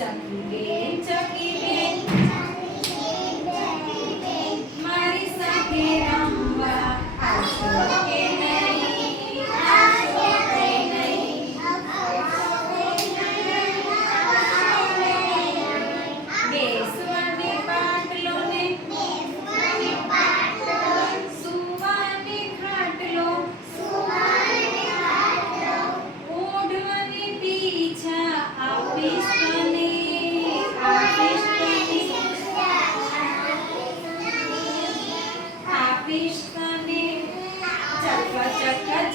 चकिबे चकिबे पिष्टने चक्का चक्र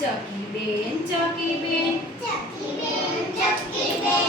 चकी बेन चकी बेन चकी बेन चकी बेन